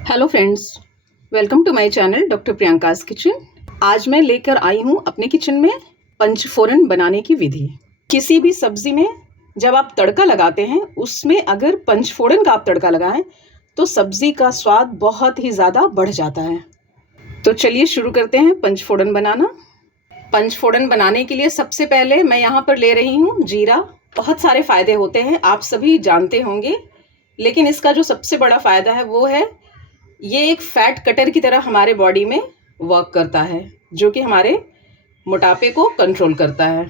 Hello friends, welcome to my channel doctor Priyanka's kitchen. आज मैं लेकर आई हूँ अपने किचन में पंचफोरन बनाने की विधि। किसी भी सब्जी में जब आप तड़का लगाते हैं उसमें अगर पंचफोरन का आप तड़का लगाएं तो सब्जी का स्वाद बहुत ही ज़्यादा बढ़ जाता है। तो चलिए शुरू करते हैं पंचफोरन बनाना। पंचफोरन बनाने के लिए सबसे पहले मैं यहाँ पर ले रही हूँ जीरा। बहुत सारे फ़ायदे होते हैं, आप सभी जानते होंगे, लेकिन इसका जो सबसे बड़ा फ़ायदा है वो है ये एक फैट कटर की तरह हमारे बॉडी में वर्क करता है, जो कि हमारे मोटापे को कंट्रोल करता है।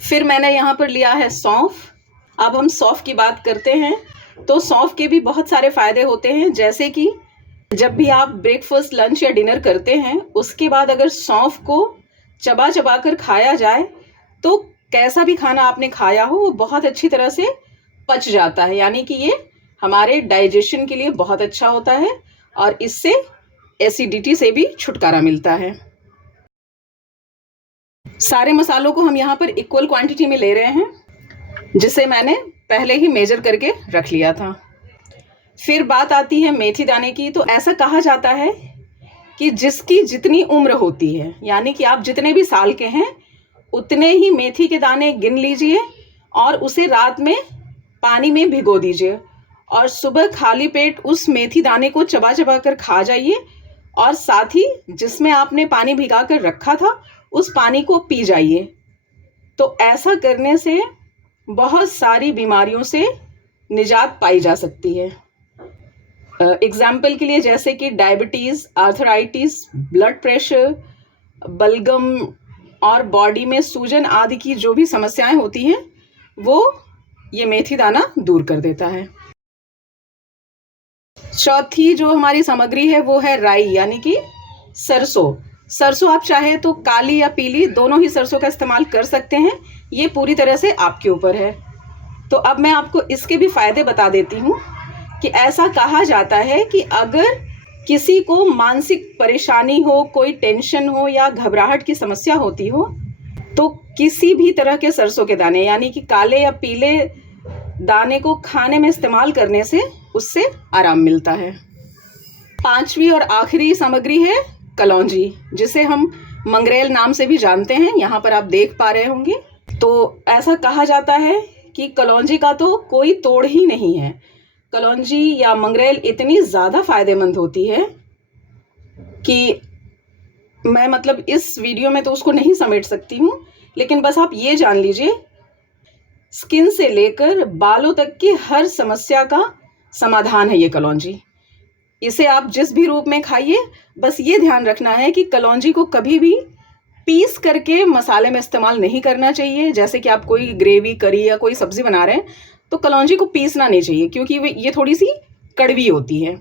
फिर मैंने यहाँ पर लिया है सौंफ। अब हम सौंफ की बात करते हैं तो सौंफ के भी बहुत सारे फ़ायदे होते हैं, जैसे कि जब भी आप ब्रेकफास्ट, लंच या डिनर करते हैं उसके बाद अगर सौंफ को चबा चबा कर खाया जाए तो कैसा भी खाना आपने खाया हो वो बहुत अच्छी तरह से पच जाता है। यानी कि ये हमारे डाइजेशन के लिए बहुत अच्छा होता है और इससे एसिडिटी से भी छुटकारा मिलता है। सारे मसालों को हम यहाँ पर इक्वल क्वांटिटी में ले रहे हैं, जिसे मैंने पहले ही मेजर करके रख लिया था। फिर बात आती है मेथी दाने की। तो ऐसा कहा जाता है कि जिसकी जितनी उम्र होती है, यानी कि आप जितने भी साल के हैं, उतने ही मेथी के दाने गिन लीजिए और उसे रात में पानी में भिगो दीजिए और सुबह खाली पेट उस मेथी दाने को चबा चबा कर खा जाइए और साथ ही जिसमें आपने पानी भिगा कर रखा था उस पानी को पी जाइए। तो ऐसा करने से बहुत सारी बीमारियों से निजात पाई जा सकती है। एग्जाम्पल के लिए जैसे कि डायबिटीज़, आर्थराइटिस, ब्लड प्रेशर, बलगम और बॉडी में सूजन आदि की जो भी समस्याएं होती हैं वो ये मेथी दाना दूर कर देता है। चौथी जो हमारी सामग्री है वो है राई, यानी कि सरसों। सरसों आप चाहे तो काली या पीली दोनों ही सरसों का इस्तेमाल कर सकते हैं, ये पूरी तरह से आपके ऊपर है। तो अब मैं आपको इसके भी फायदे बता देती हूँ कि ऐसा कहा जाता है कि अगर किसी को मानसिक परेशानी हो, कोई टेंशन हो या घबराहट की समस्या होती हो तो किसी भी तरह के सरसों के दाने, यानी कि काले या पीले दाने को खाने में इस्तेमाल करने से उससे आराम मिलता है। पांचवी और आखिरी सामग्री है कलौंजी, जिसे हम मंगरेल नाम से भी जानते हैं, यहाँ पर आप देख पा रहे होंगे। तो ऐसा कहा जाता है कि कलौंजी का तो कोई तोड़ ही नहीं है। कलौंजी या मंगरेल इतनी ज़्यादा फायदेमंद होती है कि मैं मतलब इस वीडियो में तो उसको नहीं समेट सकती हूँ, लेकिन बस आप ये जान लीजिए स्किन से लेकर बालों तक की हर समस्या का समाधान है ये कलौंजी। इसे आप जिस भी रूप में खाइए, बस ये ध्यान रखना है कि कलौंजी को कभी भी पीस करके मसाले में इस्तेमाल नहीं करना चाहिए। जैसे कि आप कोई ग्रेवी, करी या कोई सब्जी बना रहे हैं तो कलौंजी को पीसना नहीं चाहिए, क्योंकि ये थोड़ी सी कड़वी होती है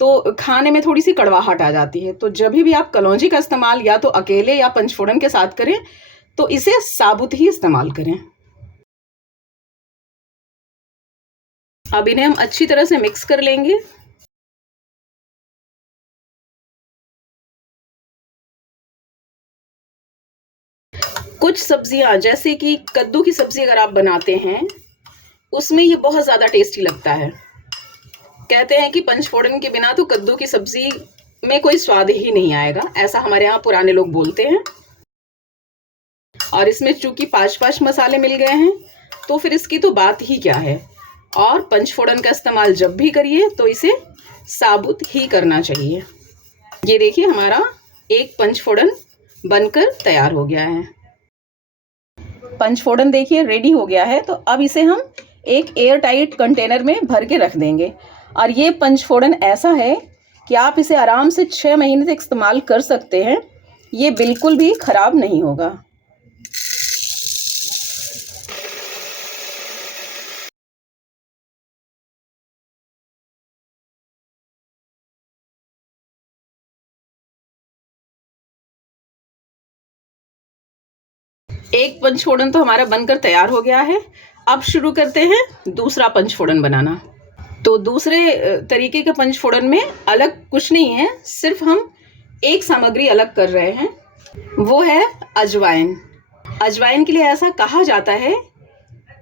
तो खाने में थोड़ी सी कड़वाहट आ जाती है। तो जब भी आप कलौंजी का इस्तेमाल या तो अकेले या पंचफोरन के साथ करें तो इसे साबुत ही इस्तेमाल करें। अब इन्हें हम अच्छी तरह से मिक्स कर लेंगे। कुछ सब्जियां जैसे कि कद्दू की सब्जी अगर आप बनाते हैं उसमें ये बहुत ज़्यादा टेस्टी लगता है। कहते हैं कि पंचफोरन के बिना तो कद्दू की सब्जी में कोई स्वाद ही नहीं आएगा, ऐसा हमारे यहाँ पुराने लोग बोलते हैं। और इसमें चूंकि 5 मसाले मिल गए हैं तो फिर इसकी तो बात ही क्या है। और पंचफोरन का इस्तेमाल जब भी करिए तो इसे साबुत ही करना चाहिए। ये देखिए हमारा एक पंचफोरन बनकर तैयार हो गया है। पंचफोरन देखिए रेडी हो गया है। तो अब इसे हम एक एयर टाइट कंटेनर में भर के रख देंगे। और ये पंचफोरन ऐसा है कि आप इसे आराम से 6 महीने तक इस्तेमाल कर सकते हैं, ये बिल्कुल भी खराब नहीं होगा। एक पंचफोरन तो हमारा बनकर तैयार हो गया है। अब शुरू करते हैं दूसरा पंचफोरन बनाना। तो दूसरे तरीके के पंचफोरन में अलग कुछ नहीं है, सिर्फ हम एक सामग्री अलग कर रहे हैं, वो है अजवाइन। अजवाइन के लिए ऐसा कहा जाता है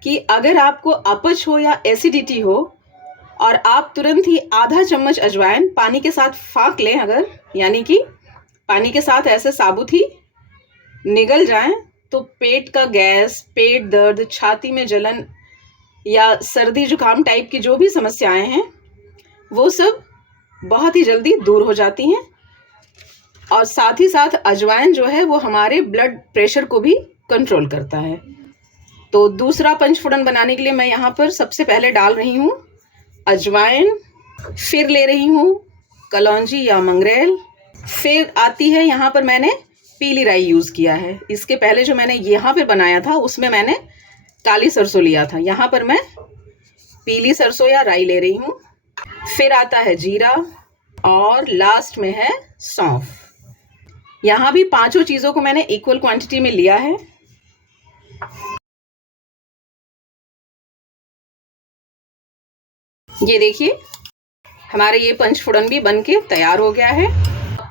कि अगर आपको अपच हो या एसिडिटी हो और आप तुरंत ही आधा चम्मच अजवाइन पानी के साथ फाँक लें अगर, यानी कि पानी के साथ ऐसे साबुत ही निगल जाएं, तो पेट का गैस, पेट दर्द, छाती में जलन या सर्दी जुकाम टाइप की जो भी समस्याएं हैं वो सब बहुत ही जल्दी दूर हो जाती हैं। और साथ ही साथ अजवाइन जो है वो हमारे ब्लड प्रेशर को भी कंट्रोल करता है। तो दूसरा पंचफोड़न बनाने के लिए मैं यहाँ पर सबसे पहले डाल रही हूँ अजवाइन, फिर ले रही हूँ कलौंजी या मंगरेल, फिर आती है यहाँ पर मैंने पीली राई यूज़ किया है। इसके पहले जो मैंने यहाँ पर बनाया था उसमें मैंने काली सरसों लिया था, यहाँ पर मैं पीली सरसों या राई ले रही हूँ। फिर आता है जीरा और लास्ट में है सौंफ। यहाँ भी पांचों चीज़ों को मैंने इक्वल क्वांटिटी में लिया है। ये देखिए हमारे ये पंचफोड़न भी बनके तैयार हो गया है।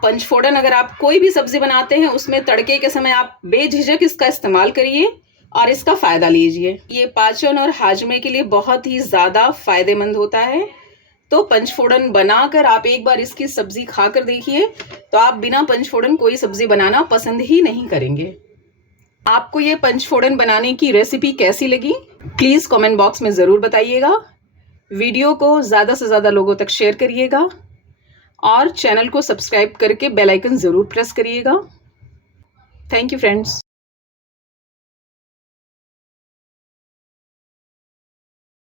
पंचफोड़न अगर आप कोई भी सब्जी बनाते हैं उसमें तड़के के समय आप बेझिझक इसका इस्तेमाल करिए और इसका फ़ायदा लीजिए। ये पाचन और हाजमे के लिए बहुत ही ज़्यादा फ़ायदेमंद होता है। तो पंचफोड़न बनाकर आप एक बार इसकी सब्ज़ी खाकर देखिए तो आप बिना पंचफोड़न कोई सब्ज़ी बनाना पसंद ही नहीं करेंगे। आपको ये पंचफोड़न बनाने की रेसिपी कैसी लगी प्लीज़ कमेंट बॉक्स में ज़रूर बताइएगा। वीडियो को ज़्यादा से ज़्यादा लोगों तक शेयर करिएगा और चैनल को सब्सक्राइब करके बेल आइकन ज़रूर प्रेस करिएगा। Thank you friends.